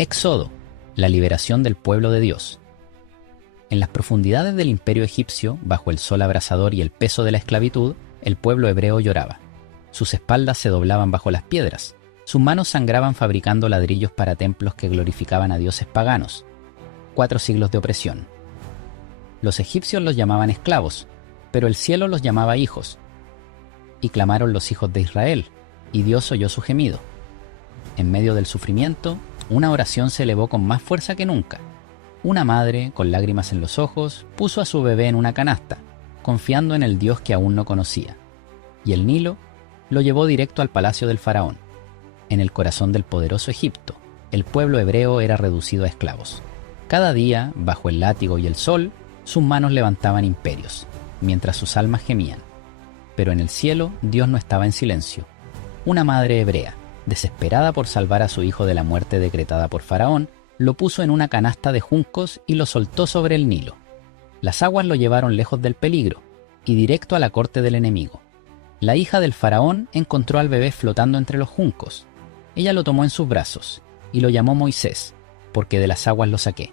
Éxodo, la liberación del pueblo de Dios. En las profundidades del imperio egipcio, bajo el sol abrasador y el peso de la esclavitud, el pueblo hebreo lloraba. Sus espaldas se doblaban bajo las piedras. Sus manos sangraban fabricando ladrillos para templos que glorificaban a dioses paganos. 4 siglos de opresión. Los egipcios los llamaban esclavos, pero el cielo los llamaba hijos. Y clamaron los hijos de Israel, y Dios oyó su gemido. En medio del sufrimiento, una oración se elevó con más fuerza que nunca. Una madre, con lágrimas en los ojos, puso a su bebé en una canasta, confiando en el Dios que aún no conocía. Y el Nilo lo llevó directo al palacio del faraón. En el corazón del poderoso Egipto, el pueblo hebreo era reducido a esclavos. Cada día, bajo el látigo y el sol, sus manos levantaban imperios, mientras sus almas gemían. Pero en el cielo, Dios no estaba en silencio. Una madre hebrea, desesperada por salvar a su hijo de la muerte decretada por Faraón, lo puso en una canasta de juncos y lo soltó sobre el Nilo. Las aguas lo llevaron lejos del peligro y directo a la corte del enemigo. La hija del faraón encontró al bebé flotando entre los juncos. Ella lo tomó en sus brazos y lo llamó Moisés, porque de las aguas lo saqué.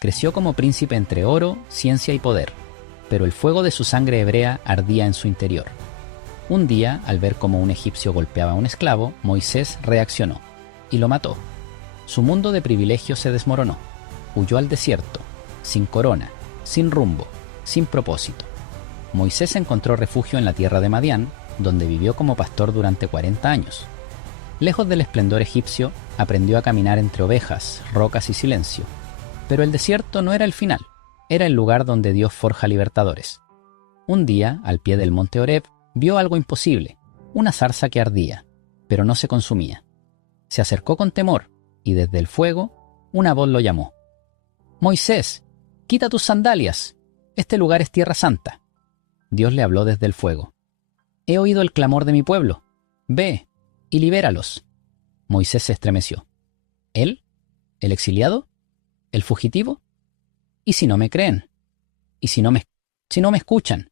Creció como príncipe entre oro, ciencia y poder, pero el fuego de su sangre hebrea ardía en su interior. Un día, al ver cómo un egipcio golpeaba a un esclavo, Moisés reaccionó y lo mató. Su mundo de privilegios se desmoronó. Huyó al desierto, sin corona, sin rumbo, sin propósito. Moisés encontró refugio en la tierra de Madián, donde vivió como pastor durante 40 años. Lejos del esplendor egipcio, aprendió a caminar entre ovejas, rocas y silencio. Pero el desierto no era el final, era el lugar donde Dios forja libertadores. Un día, al pie del monte Horeb, vio algo imposible, una zarza que ardía, pero no se consumía. Se acercó con temor, y desde el fuego, una voz lo llamó. «Moisés, quita tus sandalias, este lugar es tierra santa». Dios le habló desde el fuego. «He oído el clamor de mi pueblo, ve y libéralos». Moisés se estremeció. ¿Él? ¿El exiliado? ¿El fugitivo? ¿Y si no me creen? ¿Y si no me escuchan?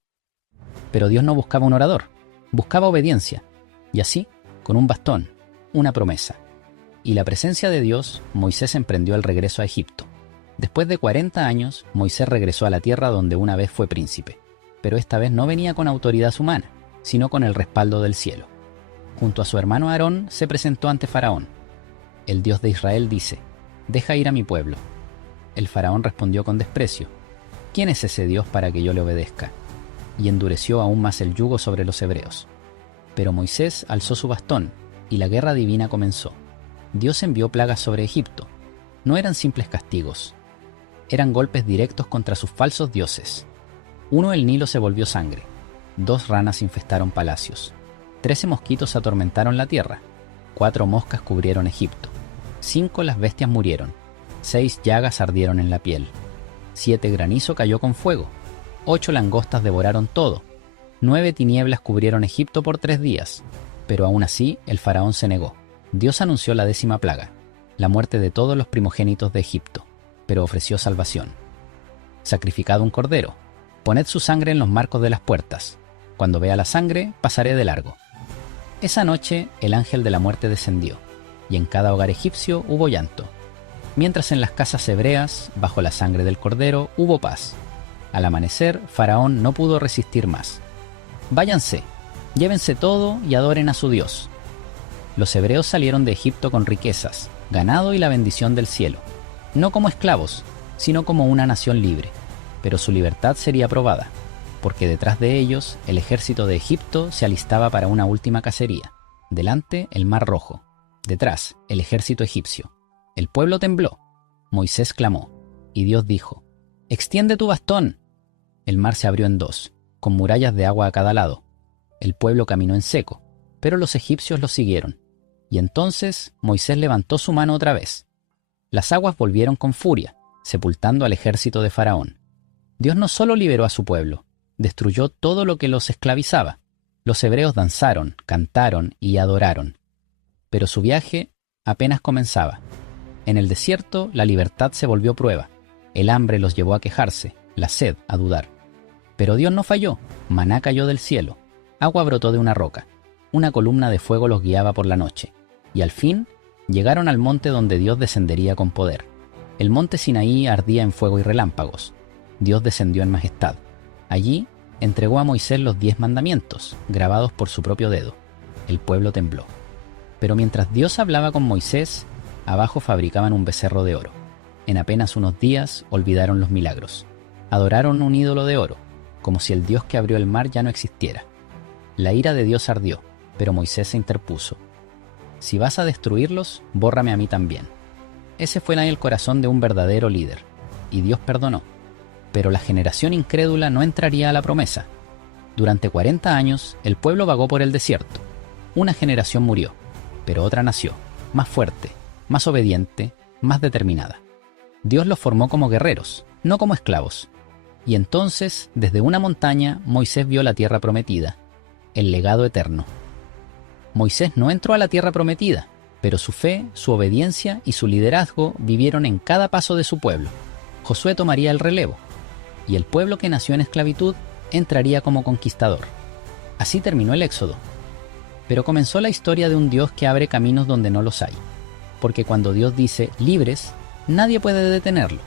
Pero Dios no buscaba un orador, buscaba obediencia, y así, con un bastón, una promesa. Y la presencia de Dios, Moisés emprendió el regreso a Egipto. Después de 40 años, Moisés regresó a la tierra donde una vez fue príncipe, pero esta vez no venía con autoridad humana, sino con el respaldo del cielo. Junto a su hermano Aarón se presentó ante Faraón. El Dios de Israel dice: «Deja ir a mi pueblo». El faraón respondió con desprecio: «¿Quién es ese Dios para que yo le obedezca?». Y endureció aún más el yugo sobre los hebreos. Pero Moisés alzó su bastón, y la guerra divina comenzó. Dios envió plagas sobre Egipto. No eran simples castigos. Eran golpes directos contra sus falsos dioses. 1, el Nilo se volvió sangre. 2, ranas infestaron palacios. 13 mosquitos atormentaron la tierra. 4 moscas cubrieron Egipto. 5, las bestias murieron. 6, llagas ardieron en la piel. 7, granizo cayó con fuego. 8, langostas devoraron todo. 9, tinieblas cubrieron Egipto por 3 días. Pero aún así, el faraón se negó. Dios anunció la 10ª plaga, la muerte de todos los primogénitos de Egipto, pero ofreció salvación. Sacrificad un cordero. Poned su sangre en los marcos de las puertas. Cuando vea la sangre, pasaré de largo. Esa noche, el ángel de la muerte descendió, y en cada hogar egipcio hubo llanto. Mientras en las casas hebreas, bajo la sangre del cordero, hubo paz. Al amanecer, Faraón no pudo resistir más. «Váyanse, llévense todo y adoren a su Dios». Los hebreos salieron de Egipto con riquezas, ganado y la bendición del cielo, no como esclavos, sino como una nación libre. Pero su libertad sería probada, porque detrás de ellos el ejército de Egipto se alistaba para una última cacería. Delante, el Mar Rojo. Detrás, el ejército egipcio. El pueblo tembló. Moisés clamó, y Dios dijo: «Extiende tu bastón». El mar se abrió en 2, con murallas de agua a cada lado. El pueblo caminó en seco, pero los egipcios lo siguieron. Y entonces Moisés levantó su mano otra vez. Las aguas volvieron con furia, sepultando al ejército de Faraón. Dios no solo liberó a su pueblo, destruyó todo lo que los esclavizaba. Los hebreos danzaron, cantaron y adoraron. Pero su viaje apenas comenzaba. En el desierto, la libertad se volvió prueba. El hambre los llevó a quejarse, la sed a dudar. Pero Dios no falló. Maná cayó del cielo. Agua brotó de una roca. Una columna de fuego los guiaba por la noche. Y al fin, Llegaron al monte donde Dios descendería con poder. El monte Sinaí ardía en fuego y relámpagos. Dios descendió en majestad. Allí entregó a Moisés los 10 mandamientos, grabados por su propio dedo. El pueblo tembló. Pero mientras Dios hablaba con Moisés, abajo fabricaban un becerro de oro. En apenas unos días olvidaron los milagros. Adoraron un ídolo de oro, como si el Dios que abrió el mar ya no existiera. La ira de Dios ardió, pero Moisés se interpuso. Si vas a destruirlos, bórrame a mí también. Ese fue el corazón de un verdadero líder, y Dios perdonó. Pero la generación incrédula no entraría a la promesa. Durante 40 años, el pueblo vagó por el desierto. Una generación murió, pero otra nació, más fuerte, más obediente, más determinada. Dios los formó como guerreros, no como esclavos. Y entonces, desde una montaña, Moisés vio la tierra prometida, el legado eterno. Moisés no entró a la tierra prometida, pero su fe, su obediencia y su liderazgo vivieron en cada paso de su pueblo. Josué tomaría el relevo, y el pueblo que nació en esclavitud entraría como conquistador. Así terminó el Éxodo. Pero comenzó la historia de un Dios que abre caminos donde no los hay, porque cuando Dios dice libres, nadie puede detenerlo.